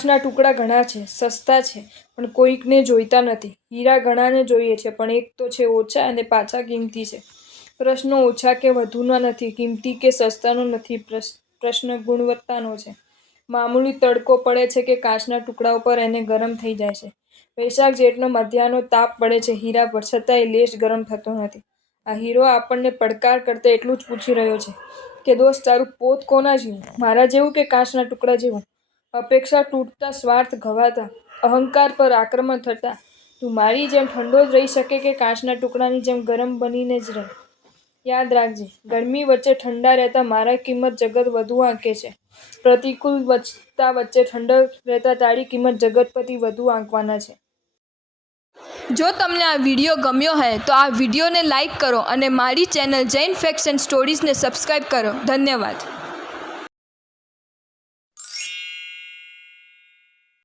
કાચના ટુકડા ઘણા છે, સસ્તા છે, પણ કોઈકને જોઈતા નથી. હીરા ઘણાને જોઈએ છે, પણ એક તો છે ઓછા અને પાછા કિંમતી છે. પ્રશ્ન ઓછા કે વધુનો નથી, કિંમતી કે સસ્તાનો નથી, પ્રશ્ન ગુણવત્તાનો છે. મામૂલી તડકો પડે છે કે કાચના ટુકડા ઉપર એને ગરમ થઈ જાય છે. વૈશાખ જેઠનો મધ્યાહનો તાપ પડે છે હીરા પર, છતાંય લેશ ગરમ થતો નથી. આ હીરો આપણને પડકાર કરતા એટલું જ પૂછી રહ્યો છે કે દોસ્ત, તારું પોત કોના જેવું? મારા જેવું કે કાચના ટુકડા જેવું? અપેક્ષા તૂટતા, સ્વાર્થ ઘવાતા, અહંકાર પર આક્રમણ થતા તું મારી જેમ ઠંડો જ રહી શકે કે કાચના ટુકડાની જેમ ગરમ બનીને જ રહે? યાદ રાખજે, ગરમી વચ્ચે ઠંડા રહેતા મારા કિંમત જગત વધુ આંકે છે. પ્રતિકૂળતા વચ્ચે ઠંડક રહેતા તારી કિંમત જગતપતિ વધુ આંકવાના છે. જો તમને આ વિડીયો ગમ્યો હોય તો આ વિડીયોને લાઈક કરો અને મારી ચેનલ જૈન ફેક્ટ્સ એન્ડ સ્ટોરીઝને સબસ્ક્રાઈબ કરો. ધન્યવાદ.